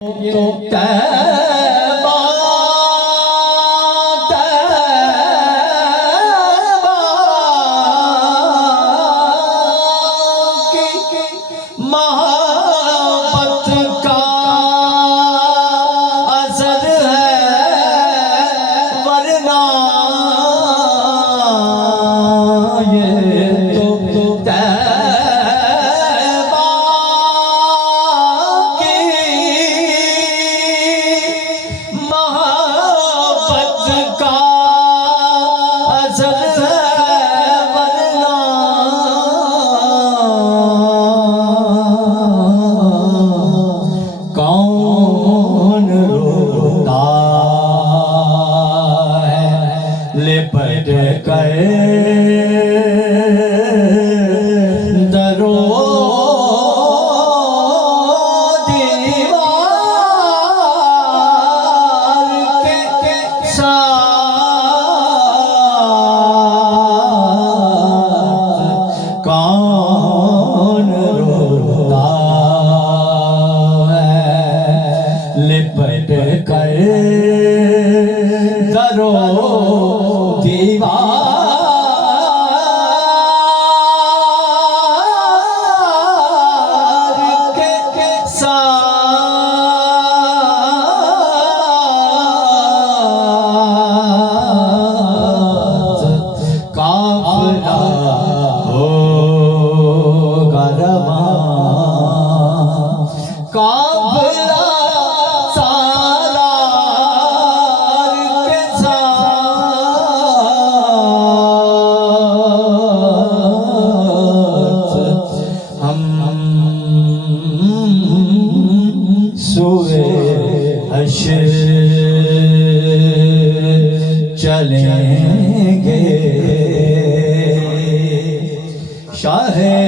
तो तैबा तैबा की मोहब्बत का असर है, वरना ये तो तैबा की मोहब्बत का असर है, वरना कौन रोता है लिपट कर दरो दीवार के साथ। कौन रोता है लिपट कर दरो दीवार के साथ। काफिला होगा रवां, काफिला सालार के साथ। हम सुए हश्र चलेंगे, शाहे